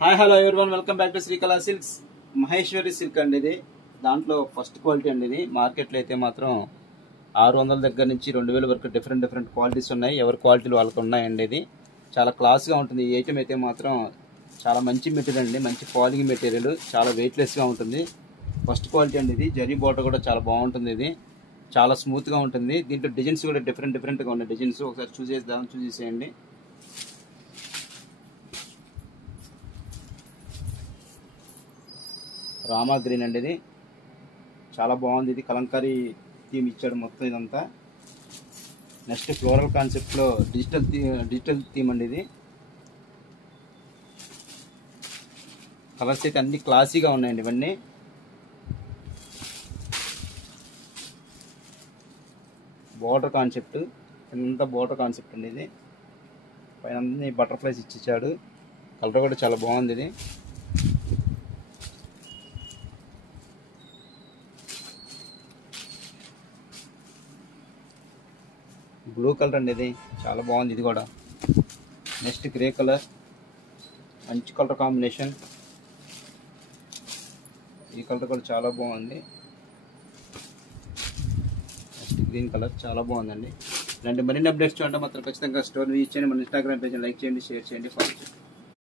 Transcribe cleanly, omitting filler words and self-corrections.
Hi hello everyone, welcome back to Srikala silks. Maheshwari silk అండి ఇది. దాంట్లో ఫస్ట్ క్వాలిటీ అండి ఇది. మార్కెట్లో అయితే మాత్రం 600 దగ్గర నుంచి 2000 వరకు డిఫరెంట్ క్వాలిటీస్ ఉన్నాయి. ఎవరి క్వాలిటీలు వాళ్ళకు ఉన్నాయండి. ఇది చాలా క్లాస్గా ఉంటుంది. ఈ ఐటమ్ అయితే మాత్రం చాలా మంచి మెటీరియల్ అండి, మంచి పాలింగ్ మెటీరియల్, చాలా వెయిట్లెస్గా ఉంటుంది. ఫస్ట్ క్వాలిటీ అండి ఇది. జరీ బార్డర్ కూడా చాలా బాగుంటుంది. ఇది చాలా స్మూత్గా ఉంటుంది. దీంట్లో డిజైన్స్ కూడా డిఫరెంట్గా ఉన్నాయి. డిజైన్స్ ఒకసారి చూసేసేయండి. రామా గ్రీన్ అండి, ఇది చాలా బాగుంది. ఇది కలంకారీ థీమ్ ఇచ్చాడు మొత్తం ఇదంతా. నెక్స్ట్ ఫ్లోరల్ కాన్సెప్ట్లో డిజిటల్ థీమ్ అండి. ఇది కలర్స్ అయితే అన్ని క్లాసీగా ఉన్నాయండి. ఇవన్నీ బోర్డర్ కాన్సెప్ట్, ఇంత బోర్డర్ కాన్సెప్ట్ అండి. ఇది పైన అన్ని బటర్ఫ్లైస్ ఇచ్చాడు. కలర్ కూడా చాలా బాగుంది. ఇది బ్లూ కలర్ అండి, ఇది చాలా బాగుంది. ఇది కూడా నెక్స్ట్ గ్రే కలర్, మంచి కలర్ కాంబినేషన్. ఈ కలర్ కూడా చాలా బాగుంది. నెక్స్ట్ గ్రీన్ కలర్ చాలా బాగుందండి. ఇలాంటి మరిన్ని అప్డేట్స్ చూడండి మాత్రం ఖచ్చితంగా స్టోర్ ఇచ్చేయండి. మన ఇన్స్టాగ్రామ్ పేజ్ లైక్ చేయండి, షేర్ చేయండి, ఫాలో చేయండి.